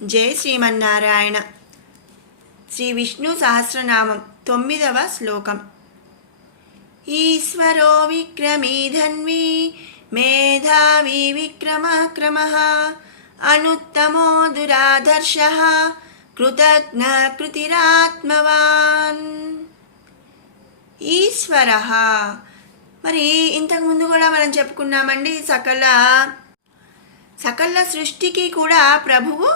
జై శ్రీమన్నారాయణ. శ్రీ విష్ణు సహస్రనామం 9వ శ్లోకం. ఈశ్వరో విక్రమీ ధన్వీ మేధావి విక్రమః అనుత్తమో దురాదర్శః కృతజ్ఞ కృతిరాత్మవాన్. ఈశ్వరః మరి ఇంతకుముందు కూడా మనం చెప్పుకున్నామండి. సకల సృష్టికి కూడా ప్రభువు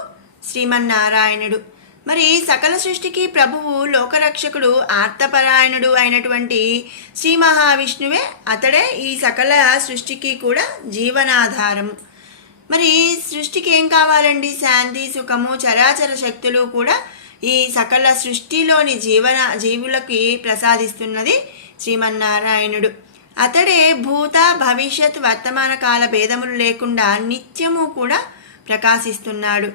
శ్రీమన్నారాయణుడు. మరి సకల సృష్టికి ప్రభువు లోకరక్షకుడు ఆర్తపరాయణుడు అయినటువంటి శ్రీ మహావిష్ణువే. అతడే ఈ సకల సృష్టికి కూడా జీవనాధారము. మరి సృష్టికి ఏం కావాలండి? శాంతి, సుఖము, చరాచర శక్తులు కూడా ఈ సకల సృష్టిలోని జీవులకి ప్రసాదిస్తున్నది శ్రీమన్నారాయణుడు. అతడే భూత భవిష్యత్ వర్తమాన కాల భేదములు లేకుండా నిత్యము కూడా ప్రకాశిస్తున్నాడు.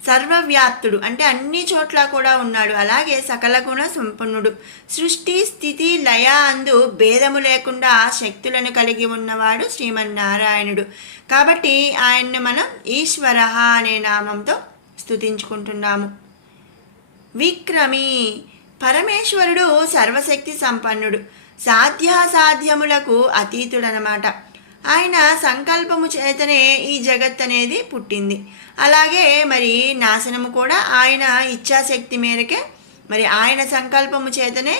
సర్వవ్యాప్తుడు అంటే అన్ని చోట్ల కూడా ఉన్నాడు. అలాగే సకల గుణ సంపన్నుడు. సృష్టి స్థితి లయ అందు భేదము లేకుండా శక్తులను కలిగి ఉన్నవాడు శ్రీమన్నారాయణుడు. కాబట్టి ఆయన్ను మనం ఈశ్వర అనే నామంతో స్తుతించుకుంటున్నాము. విక్రమి పరమేశ్వరుడు సర్వశక్తి సంపన్నుడు, సాధ్యాసాధ్యములకు అతీతుడనమాట. ఆయన సంకల్పము చేతనే ఈ జగత్ అనేది పుట్టింది. అలాగే మరి నాశనము కూడా ఆయన ఇచ్ఛాశక్తి మేరకే, మరి ఆయన సంకల్పము చేతనే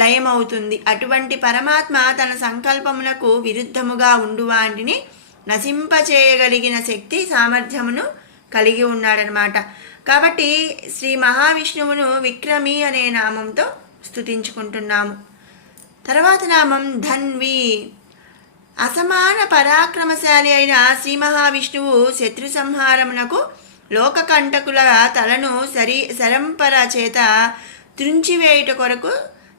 లయమవుతుంది. అటువంటి పరమాత్మ తన సంకల్పములకు విరుద్ధముగా ఉండువాటిని నశింపచేయగలిగిన శక్తి సామర్థ్యమును కలిగి ఉన్నాడనమాట. కాబట్టి శ్రీ మహావిష్ణువును విక్రమి అనే నామంతో స్తుతించుకుంటున్నాము. తర్వాత నామం ధన్వి. అసమాన పరాక్రమశాలి అయిన శ్రీ మహావిష్ణువు శత్రు సంహారమునకు లోకకంటకుల తలను శరంపర చేత త్రుంచివేయుట కొరకు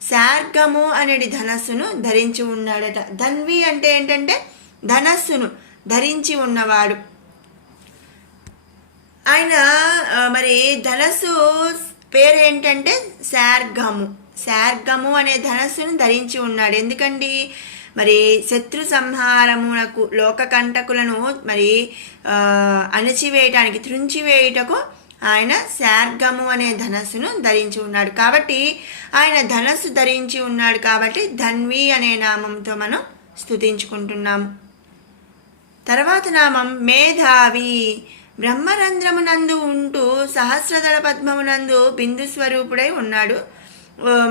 శార్గము అనేది ధనస్సును ధరించి ఉన్నాడట. ధన్వి అంటే ఏంటంటే ధనస్సును ధరించి ఉన్నవాడు. ఆయన మరి ధనస్సు పేరేంటంటే శార్గము అనే ధనస్సును ధరించి ఉన్నాడు. ఎందుకండి? మరి శత్రు సంహారమునకు లోకకంటకులను మరి అణచివేయటానికి త్రుంచివేయుటకు ఆయన శార్గము అనే ధనస్సును ధరించి ఉన్నాడు. కాబట్టి ఆయన ధనస్సు ధరించి ఉన్నాడు కాబట్టి ధన్వి అనే నామంతో మనం స్తుతించుకుంటున్నాము. తర్వాత నామం మేధావి. బ్రహ్మరంధ్రమునందు ఉంటూ సహస్రదళ పద్మమునందు బిందు స్వరూపుడై ఉన్నాడు.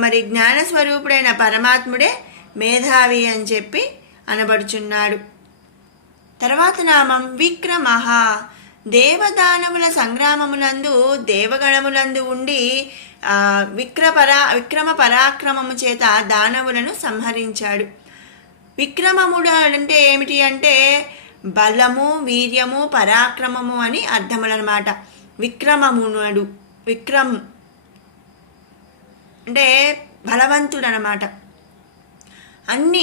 మరి జ్ఞానస్వరూపుడైన పరమాత్ముడే మేధావి అని చెప్పి అనబడుచున్నాడు. తర్వాత నామం విక్రమః. దేవదానవుల సంగ్రామమునందు దేవగణములందు ఉండి విక్రమ పరాక్రమము చేత దానవులను సంహరించాడు. విక్రమముడు అంటే ఏమిటి అంటే బలము, వీర్యము, పరాక్రమము అని అర్థములన్నమాట. విక్రమమునుడు విక్రమ్ అంటే బలవంతుడు అనమాట. అన్ని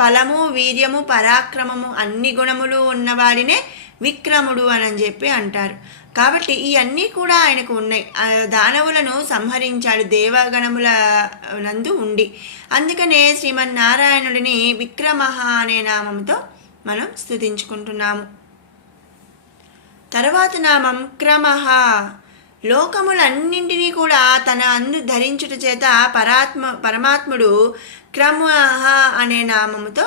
బలము, వీర్యము, పరాక్రమము అన్ని గుణములు ఉన్నవాడినే విక్రముడు అని చెప్పి అంటారు. కాబట్టి ఈ అన్నీ కూడా ఆయనకు ఉన్నాయి. దానవులను సంహరించాడు దేవగణముల నందు ఉండి. అందుకనే శ్రీమన్నారాయణుడిని విక్రమః అనే నామంతో మనం స్తుతించుకుంటున్నాము. తర్వాత నామం క్రమః. లోకములన్నింటినీ కూడా తన అందు ధరించుట చేత పరమాత్ముడు క్రమః అనే నామముతో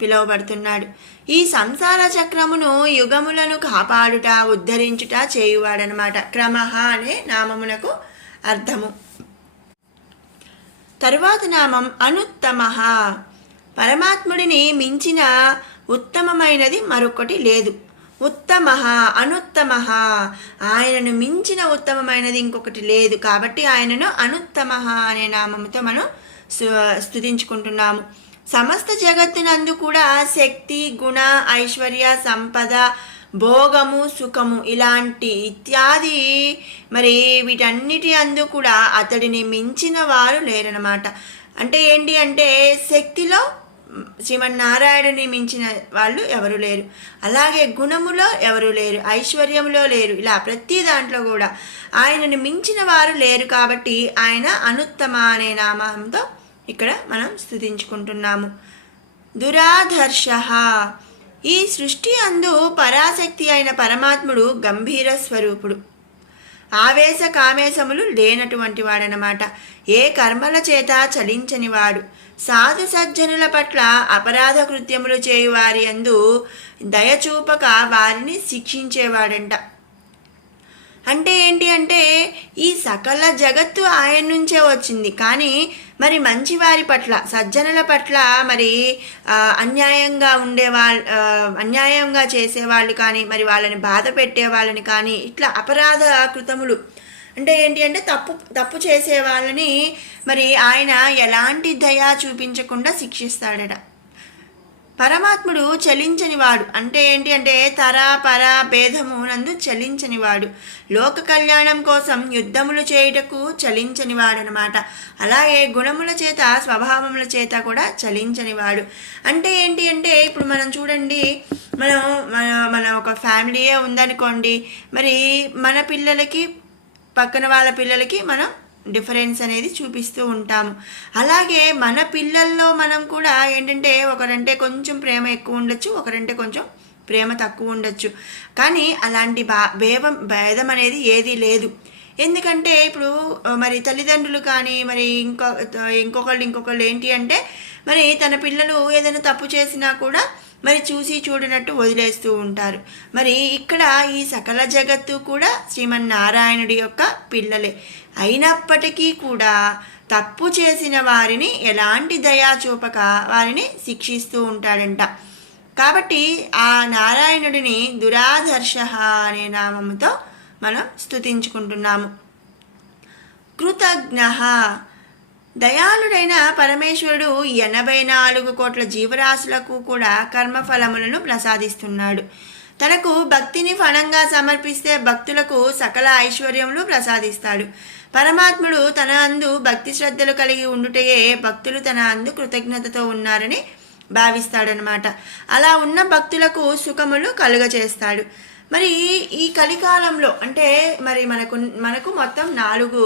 పిలువబడుతున్నాడు. ఈ సంసార చక్రమును యుగములను కాపాడుట, ఉద్ధరించుట చేయువాడనమాట. క్రమః అనే నామమునకు అర్థము. తరువాత నామం అనుత్తమః. పరమాత్ముడిని మించిన ఉత్తమమైనది మరొకటి లేదు. ఉత్తమః అనుత్తమః. ఆయనను మించిన ఉత్తమమైనది ఇంకొకటి లేదు. కాబట్టి ఆయనను అనుత్తమః అనే నామముతో మనం స్తుతించుకుంటున్నాము. సమస్త జగత్తునందు కూడా శక్తి, గుణ, ఐశ్వర్య, సంపద, భోగము, సుఖము ఇలాంటి ఇత్యాది మరి వీటన్నిటి అందు కూడా అతడిని మించిన వారు లేరనమాట. అంటే ఏంటి అంటే శక్తిలో శ్రీమన్నారాయణుని మించిన వాళ్ళు ఎవరు లేరు. అలాగే గుణములో ఎవరు లేరు, ఐశ్వర్యములో లేరు. ఇలా ప్రతి దాంట్లో కూడా ఆయనను మించిన వారు లేరు. కాబట్టి ఆయన అనుత్తమ అనే నామంతో ఇక్కడ మనం స్తుతించుకుంటున్నాము. దురాధర్ష. ఈ సృష్టి అందు పరాశక్తి అయిన పరమాత్ముడు గంభీర స్వరూపుడు. ఆవేశ కామేశములు లేనటువంటి వాడనమాట. ఏ కర్మల చేత చలించనివాడు. సాధు సజ్జనుల పట్ల అపరాధ కృత్యములు చేయువారి యందు దయచూపక వారిని శిక్షించేవాడంట. అంటే ఏంటి అంటే ఈ సకల జగత్తు ఆయన నుంచే వచ్చింది, కానీ మరి మంచివారి పట్ల, సజ్జనుల పట్ల మరి అన్యాయంగా అన్యాయంగా చేసేవాళ్ళు కానీ, మరి వాళ్ళని బాధ పెట్టే వాళ్ళని కానీ, ఇట్లా అపరాధ కృతములు అంటే ఏంటి అంటే తప్పు చేసే వాళ్ళని మరి ఆయన ఎలాంటి దయ చూపించకుండా శిక్షిస్తాడట. పరమాత్ముడు చలించనివాడు. అంటే ఏంటి అంటే పర భేదము నందు చలించనివాడు. లోక కళ్యాణం కోసం యుద్ధములు చేయుటకు చలించనివాడనమాట. అలాగే గుణముల చేత, స్వభావముల చేత కూడా చలించనివాడు. అంటే ఏంటి అంటే ఇప్పుడు మనం చూడండి, మన ఒక ఫ్యామిలీయే ఉందనుకోండి, మరి మన పిల్లలకి పక్కన వాళ్ళ పిల్లలకి మనం డిఫరెన్స్ అనేది చూపిస్తూ ఉంటాము. అలాగే మన పిల్లల్లో మనం కూడా ఏంటంటే ఒకరంటే కొంచెం ప్రేమ ఎక్కువ ఉండొచ్చు, ఒకరంటే కొంచెం ప్రేమ తక్కువ ఉండొచ్చు, కానీ అలాంటి భేదం అనేది ఏదీ లేదు. ఎందుకంటే ఇప్పుడు మరి తల్లిదండ్రులు కానీ మరి ఇంకొకళ్ళు ఏంటి అంటే మరి తన పిల్లలు ఏదైనా తప్పు చేసినా కూడా మరి చూసి చూడనట్టు వదిలేస్తూ ఉంటారు. మరి ఇక్కడ ఈ సకల జగత్తు కూడా శ్రీమన్నారాయణుడి యొక్క పిల్లలే అయినప్పటికీ కూడా తప్పు చేసిన వారిని ఎలాంటి దయా చూపక వారిని శిక్షిస్తూ ఉంటాడంట. కాబట్టి ఆ నారాయణుడిని దురాధర్ష అనే నామముతో మనం స్తుతించుకుంటున్నాము. కృతజ్ఞ, దయాళుడైన పరమేశ్వరుడు 84 కోట్ల జీవరాశులకు కూడా కర్మఫలములను ప్రసాదిస్తున్నాడు. తనకు భక్తిని ఫలంగా సమర్పిస్తే భక్తులకు సకల ఐశ్వర్యములు ప్రసాదిస్తాడు. పరమాత్ముడు తన అందు భక్తి శ్రద్ధలు కలిగి ఉండుటయే భక్తులు తన అందు కృతజ్ఞతతో ఉన్నారని భావిస్తాడనమాట. అలా ఉన్న భక్తులకు సుఖములు కలుగచేస్తాడు. మరి ఈ కలికాలంలో అంటే మరి మనకు మొత్తం 4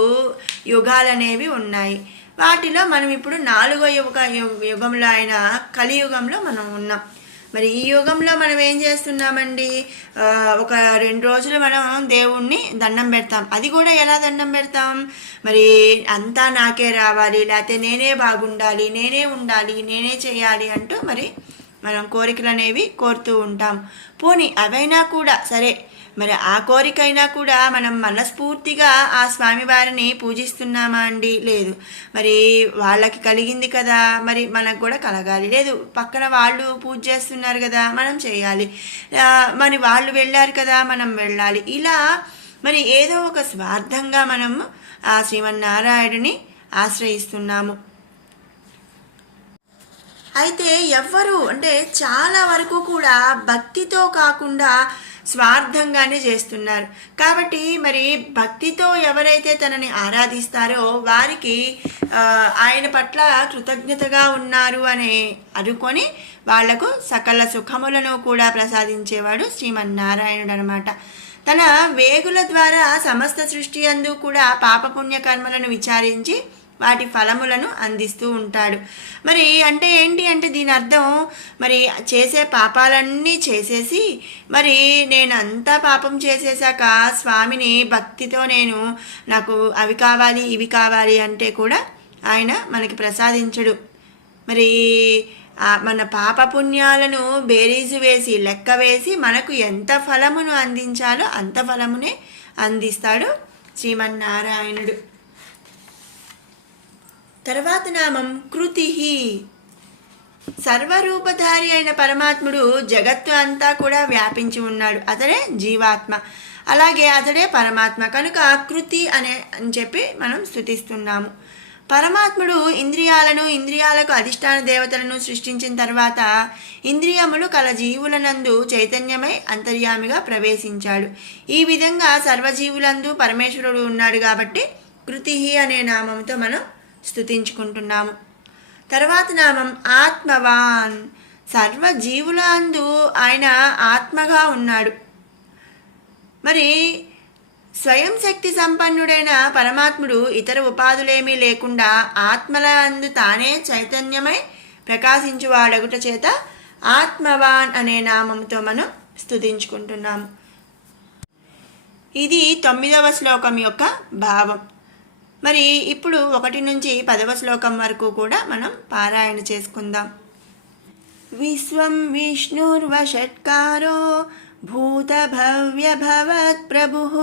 యుగాలు అనేవి ఉన్నాయి. వాటిలో మనం ఇప్పుడు 4వ యుగంలో అయిన కలియుగంలో మనం ఉన్నాం. మరి ఈ యుగంలో మనం ఏం చేస్తున్నామండి, ఒక 2 రోజులు మనం దేవుణ్ణి దండం పెడతాం. అది కూడా ఎలా దండం పెడతాం, మరి అంతా నాకే రావాలి, లేకపోతే నేనే బాగుండాలి, నేనే ఉండాలి, నేనే చేయాలి అంటూ మరి మనం కోరికలు అనేవి కోరుతూ ఉంటాం. పోనీ అవైనా కూడా సరే, మరి ఆ కోరికైనా కూడా మనం మనస్ఫూర్తిగా ఆ స్వామివారిని పూజిస్తున్నామా అండి? లేదు. మరి వాళ్ళకి కలిగింది కదా, మరి మనకు కూడా కలగాలి. లేదు, పక్కన వాళ్ళు పూజ చేస్తున్నారు కదా, మనం చేయాలి. మరి వాళ్ళు వెళ్ళారు కదా, మనం వెళ్ళాలి. ఇలా మరి ఏదో ఒక స్వార్థంగా మనం ఆ శ్రీమన్నారాయణుని ఆశ్రయిస్తున్నాము. అయితే ఎవ్వరు అంటే చాలా వరకు కూడా భక్తితో కాకుండా స్వార్థంగానే చేస్తున్నారు. కాబట్టి మరి భక్తితో ఎవరైతే తనని ఆరాధిస్తారో వారికి ఆయన పట్ల కృతజ్ఞతగా ఉన్నారు అని అనుకొని వాళ్లకు సకల సుఖములను కూడా ప్రసాదించేవాడు శ్రీమన్నారాయణుడు అనమాట. తన వేగుల ద్వారా సమస్త సృష్టి అందు కూడా పాపపుణ్య కర్మలను విచారించి వాటి ఫలములను అందిస్తూ ఉంటాడు. మరి అంటే ఏంటి అంటే దీని అర్థం, మరి చేసే పాపాలన్నీ చేసేసి మరి నేను అంతా పాపం చేసేసాక స్వామిని భక్తితో నాకు అవి కావాలి ఇవి కావాలి అంటే కూడా ఆయన మనకి ప్రసాదించడు. మరి మన పాపపుణ్యాలను బేరీజు వేసి లెక్క వేసి మనకు ఎంత ఫలమును అందించాలో అంత ఫలమునే అందిస్తాడు శ్రీమన్నారాయణుడు. తర్వాత నామం కృతి. సర్వరూపధారి అయిన పరమాత్ముడు జగత్తు అంతా కూడా వ్యాపించి ఉన్నాడు. అతడే జీవాత్మ, అలాగే అతడే పరమాత్మ. కనుక కృతి అని చెప్పి మనం స్తుతిస్తున్నాము. పరమాత్ముడు ఇంద్రియాలకు అధిష్టాన దేవతలను సృష్టించిన తర్వాత ఇంద్రియములు కల జీవులనందు చైతన్యమై అంతర్యామిగా ప్రవేశించాడు. ఈ విధంగా సర్వజీవులందు పరమేశ్వరుడు ఉన్నాడు కాబట్టి కృతి అనే నామంతో మనం స్తుతించుకుంటున్నాము. తర్వాత నామం ఆత్మవాన్. సర్వజీవుల అందు ఆయన ఆత్మగా ఉన్నాడు. మరి స్వయం శక్తి సంపన్నుడైన పరమాత్ముడు ఇతర ఉపాధులేమీ లేకుండా ఆత్మల అందు తానే చైతన్యమై ప్రకాశించువాడగుట చేత ఆత్మవాన్ అనే నామంతో మనం స్తుతించుకుంటున్నాము. ఇది 9వ శ్లోకం యొక్క భావం. మరి ఇప్పుడు 1 నుంచి 10వ శ్లోకం వరకు కూడా మనం పారాయణ చేసుకుందాం. విశ్వం విష్ణుర్వషట్కారో భూతభవ్యభవత్ప్రభుః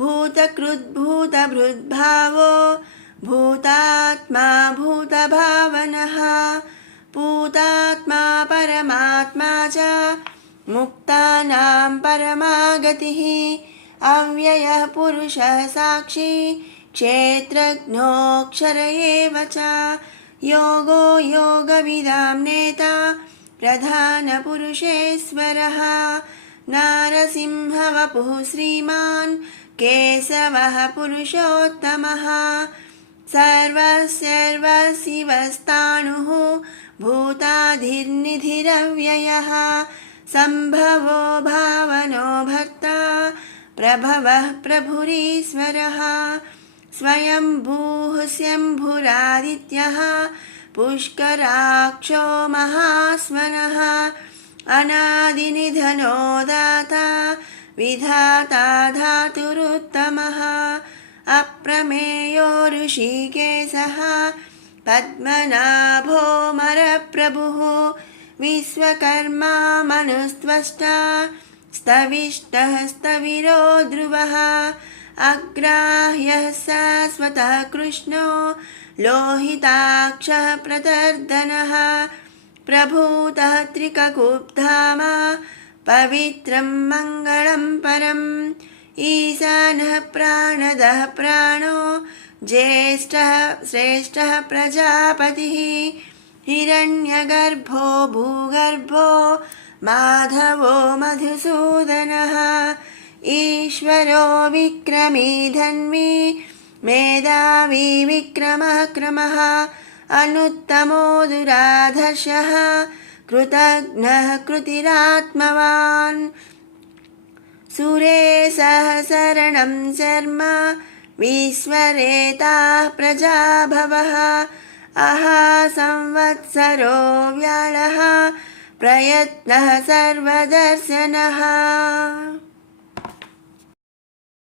భూతకృద్భూతభృద్భావో భూతాత్మా భూతభావనః పూతాత్మా పరమాత్మా చ ముక్తానాం పరమాగతిః అవ్యయః పురుషः సాక్షి క్షేత్రజ్ఞోऽక్షర ఏవ చ యోగో యోగవిదాం నేతా ప్రధానపురుషేశ్వరः నారసింహవపుః శ్రీమాన్ కేశవः పురుషోత్తమः సర్వస్యర్వశివస్థాణుః భూతాధిర్నిధిరవ్యయः సంభవో భావనో భర్తా ప్రభవః ప్రభురీశ్వరः స్వయంభూః శంభురాదిత్యः పుష్కరాక్షో మహాస్వనः అనాదినిధనో దాతా విధాతా ధాతురుత్తమः అప్రమేయో ఋషికేశः పద్మనాభో మరప్రభుః విశ్వకర్మా మనుస్త్వష్టా స్తవిష్టः స్తవిరో ధ్రువः అగ్రాహ్యः శాశ్వతः కృష్ణో లోహితాక్షः ప్రతర్దనः ప్రభూతः త్రికకుబ్ధామ పవిత్రం మంగళం పరం ఈశానः ప్రాణదः ప్రాణో జ్యేష్ఠः శ్రేష్ఠः ప్రజాపతిः హిరణ్యగర్భో భూగర్భో మాధవో మధుసూదనः ఈశ్వరో విక్రమీ ధన్వీ మేధావీ విక్రమः క్రమः అనుత్తమో దురాధర్షः కృతజ్ఞః కృతిరాత్మవాన్ సురేశः శరణం శర్మ విశ్వరేతాః ప్రజాభవः అహా సంవత్సరో వ్యాళः ప్రయత్నः సర్వదర్శనः.